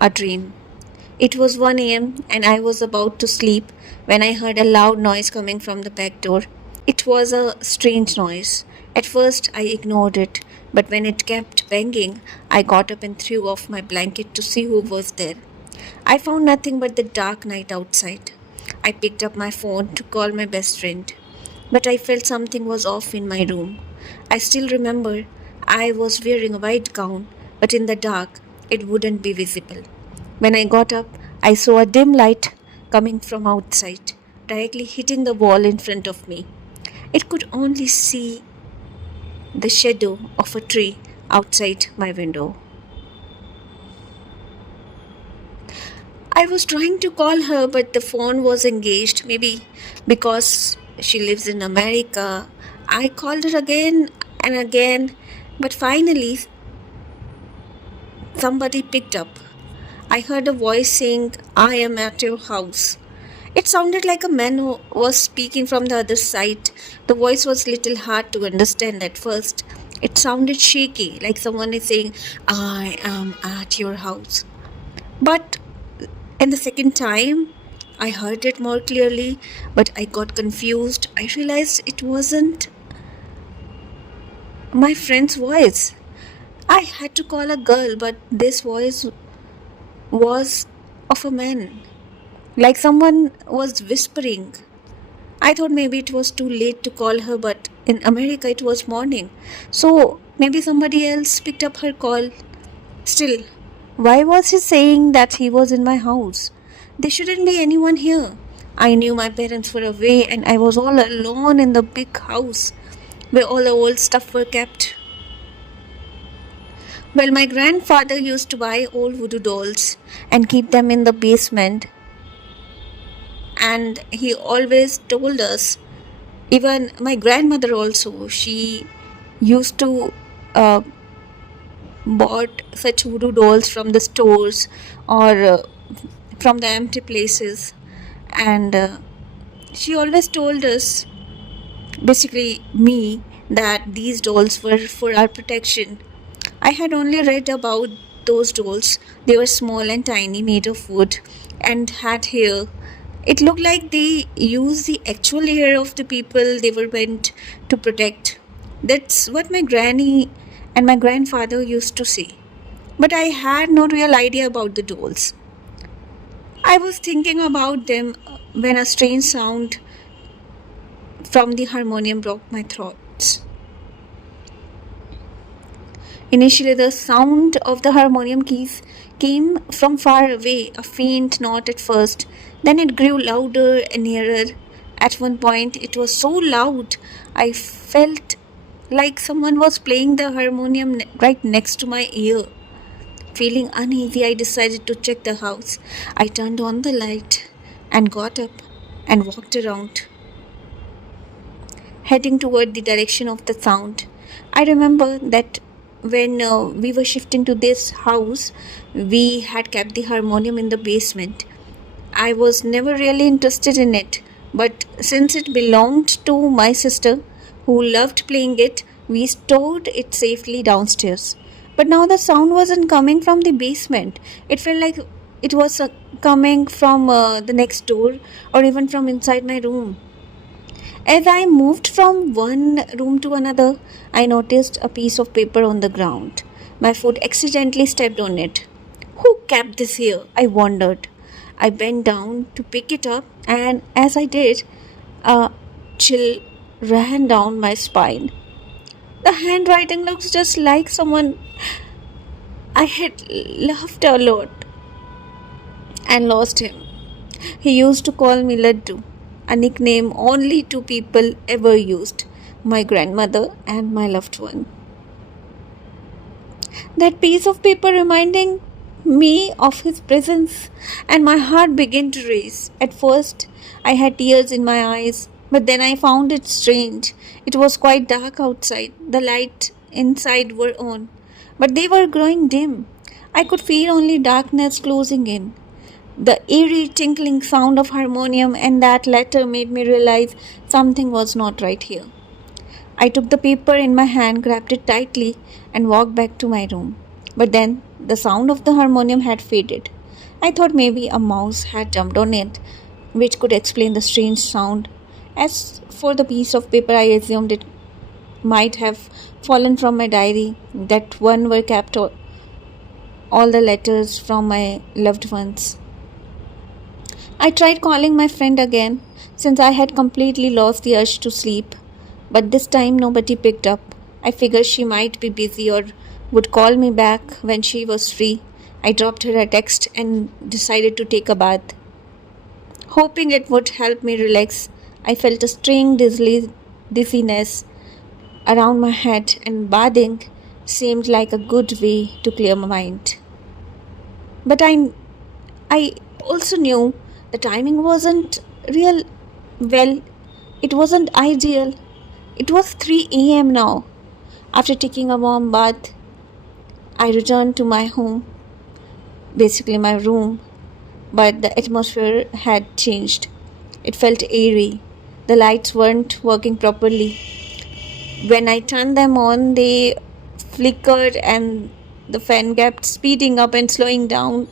a dream. It was 1 a.m. and I was about to sleep when I heard a loud noise coming from the back door. It was a strange noise. At first, I ignored it, but when it kept banging, I got up and threw off my blanket to see who was there. I found nothing but the dark night outside. I picked up my phone to call my best friend, but I felt something was off in my room. I still remember I was wearing a white gown, but in the dark, it wouldn't be visible. When I got up, I saw a dim light coming from outside, directly hitting the wall in front of me. It could only see the shadow of a tree outside my window. I was trying to call her, but the phone was engaged, maybe because she lives in America. I called her again and again, but finally somebody picked up. I heard a voice saying, "I am at your house." It sounded like a man who was speaking from the other side. The voice was little hard to understand at first. It sounded shaky, like someone is saying, "I am at your house." But in the second time, I heard it more clearly, but I got confused. I realized it wasn't my friend's voice. I had to call a girl, but this voice was of a man, like someone was whispering. I thought maybe it was too late to call her, but in America it was morning. So maybe somebody else picked up her call. Still, why was he saying that he was in my house? There shouldn't be anyone here. I knew my parents were away and I was all alone in the big house where all the old stuff were kept. Well, my grandfather used to buy old voodoo dolls and keep them in the basement. And he always told us, even my grandmother also, she used to bought such voodoo dolls from the stores or from the empty places. And she always told us, basically me, that these dolls were for our protection. I had only read about those dolls. They were small and tiny, made of wood, and had hair. It looked like they used the actual hair of the people they were meant to protect. That's what my granny and my grandfather used to say. But I had no real idea about the dolls. I was thinking about them when a strange sound from the harmonium broke my thoughts. Initially, the sound of the harmonium keys came from far away, a faint note at first. Then it grew louder and nearer. At one point, it was so loud, I felt like someone was playing the harmonium right next to my ear. Feeling uneasy, I decided to check the house. I turned on the light and got up and walked around, heading toward the direction of the sound. I remember that when we were shifting to this house, we had kept the harmonium in the basement. I was never really interested in it, but since it belonged to my sister, who loved playing it, we stored it safely downstairs. But now the sound wasn't coming from the basement. It felt like it was coming from the next door or even from inside my room. As I moved from one room to another, I noticed a piece of paper on the ground. My foot accidentally stepped on it. Who kept this here? I wondered. I bent down to pick it up, and as I did, a chill ran down my spine. The handwriting looks just like someone I had loved a lot and lost him. He used to call me Laddu, a nickname only two people ever used, my grandmother and my loved one. That piece of paper reminding me of his presence, and my heart began to race. At first, I had tears in my eyes, but then I found it strange. It was quite dark outside. The lights inside were on, but they were growing dim. I could feel only darkness closing in. The eerie tinkling sound of harmonium and that letter made me realize something was not right here. I took the paper in my hand, grabbed it tightly, and walked back to my room. But then the sound of the harmonium had faded. I thought maybe a mouse had jumped on it, which could explain the strange sound. As for the piece of paper, I assumed it might have fallen from my diary, that one were kept all the letters from my loved ones. I tried calling my friend again, since I had completely lost the urge to sleep, but this time nobody picked up. I figured she might be busy or would call me back when she was free. I dropped her a text and decided to take a bath. Hoping it would help me relax, I felt a strange dizziness around my head, and bathing seemed like a good way to clear my mind. But I also knew the timing wasn't real well, it wasn't ideal. It was 3 a.m. now. After taking a warm bath, I returned to my home, basically my room, but the atmosphere had changed. It felt eerie. The lights weren't working properly. When I turned them on, they flickered and the fan kept speeding up and slowing down.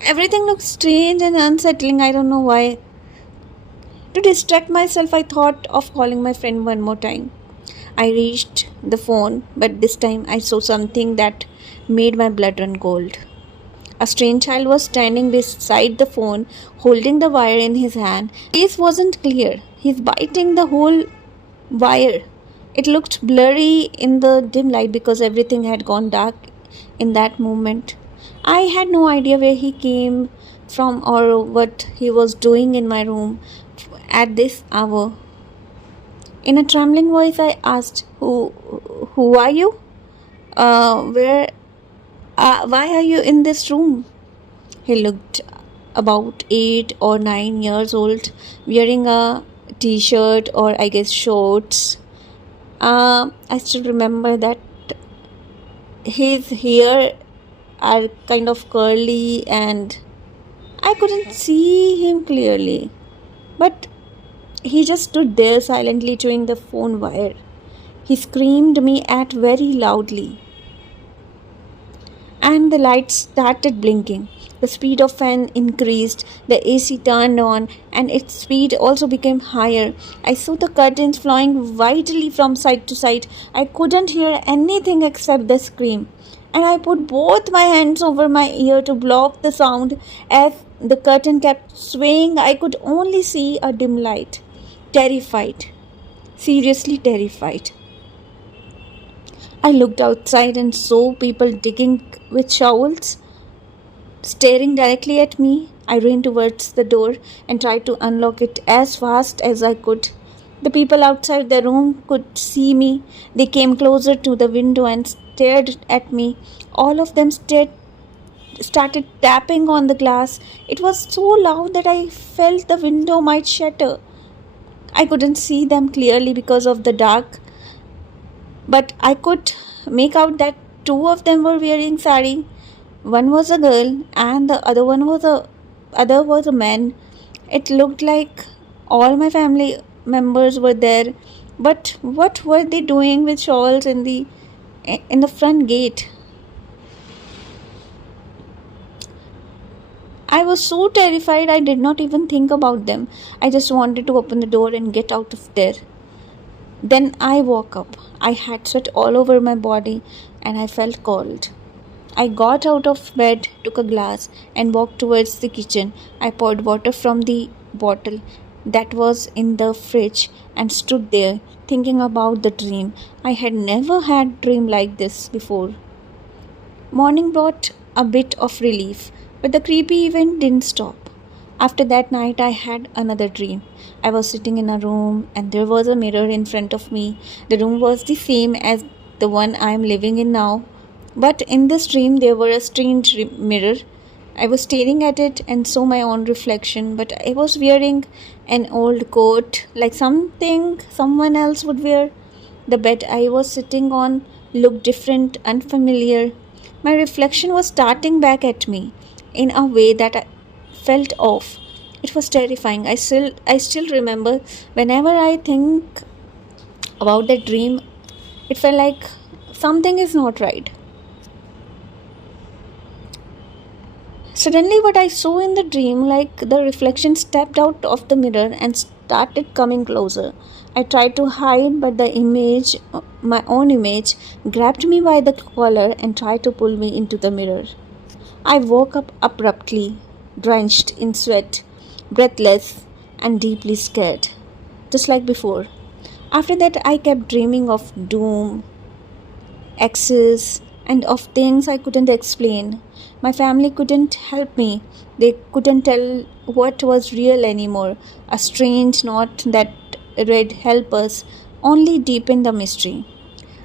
Everything looked strange and unsettling. I don't know why. To distract myself, I thought of calling my friend one more time. I reached the phone, but this time I saw something that made my blood run cold. A strange child was standing beside the phone, holding the wire in his hand. His face wasn't clear. He's biting the whole wire. It looked blurry in the dim light because everything had gone dark in that moment. I had no idea where he came from or what he was doing in my room at this hour. In a trembling voice, I asked, "Who are you? Where? Why are you in this room?" He looked about 8 or 9 years old, wearing a t-shirt or I guess shorts. I still remember that his hair are kind of curly and I couldn't see him clearly. But he just stood there silently chewing the phone wire. He screamed me at very loudly, and the lights started blinking. The speed of fan increased, the AC turned on, and its speed also became higher. I saw the curtains flying wildly from side to side. I couldn't hear anything except the scream, and I put both my hands over my ear to block the sound. As the curtain kept swaying, I could only see a dim light. Terrified, seriously terrified. I looked outside and saw people digging with shovels, staring directly at me. I ran towards the door and tried to unlock it as fast as I could. The people outside the room could see me. They came closer to the window and stared at me. All of them started tapping on the glass. It was so loud that I felt the window might shatter. I couldn't see them clearly because of the dark, but I could make out that two of them were wearing sari. One was a girl and the other was a man. It looked like all my family members were there, but what were they doing with shawls in the front gate? I was so terrified I did not even think about them. I just wanted to open the door and get out of there. Then I woke up. I had sweat all over my body and I felt cold. I got out of bed, took a glass, and walked towards the kitchen. I poured water from the bottle that was in the fridge and stood there thinking about the dream. I had never had a dream like this before. Morning brought a bit of relief, but the creepy event didn't stop. After that night, I had another dream. I was sitting in a room and there was a mirror in front of me. The room was the same as the one I am living in now, but in this dream, there were a strange mirror. I was staring at it and saw my own reflection, but I was wearing an old coat like something someone else would wear. The bed I was sitting on looked different, unfamiliar. My reflection was starting back at me in a way that I felt off. It was terrifying. I still remember whenever I think about that dream, it felt like something is not right. Suddenly, what I saw in the dream, like the reflection stepped out of the mirror and started coming closer. I tried to hide, but the image, my own image, grabbed me by the collar and tried to pull me into the mirror. I woke up abruptly, drenched in sweat, breathless, and deeply scared, just like before. After that, I kept dreaming of doom, excess, and of things I couldn't explain. My family couldn't help me. They couldn't tell what was real anymore. A strange note that read, "Help us," only deepened the mystery.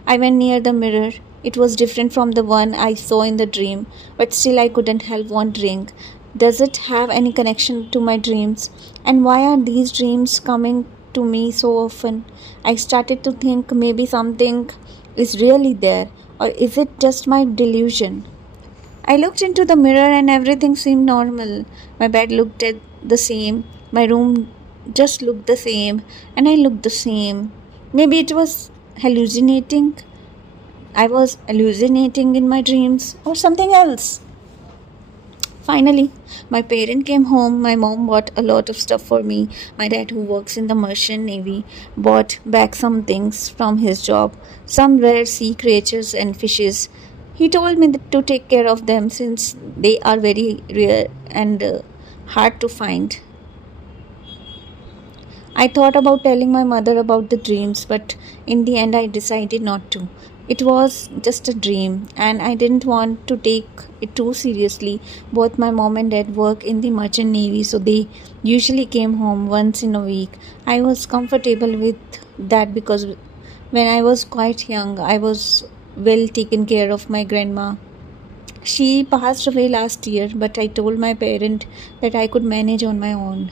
I went near the mirror. It was different from the one I saw in the dream, but still I couldn't help wondering, does it have any connection to my dreams? And why are these dreams coming to me so often? I started to think maybe something is really there, or is it just my delusion? I looked into the mirror and everything seemed normal. My bed looked at the same, my room just looked the same, and I looked the same. Maybe it was hallucinating. I was hallucinating in my dreams or something else. Finally, my parent came home. My mom bought a lot of stuff for me. My dad, who works in the Merchant Navy, bought back some things from his job, some rare sea creatures and fishes. He told me to take care of them since they are very rare and hard to find. I thought about telling my mother about the dreams, but in the end, I decided not to. It was just a dream, and I didn't want to take it too seriously. Both my mom and dad work in the Merchant Navy, so they usually came home once in a week. I was comfortable with that because when I was quite young, I was well taken care of my grandma. She passed away last year, but I told my parent that I could manage on my own.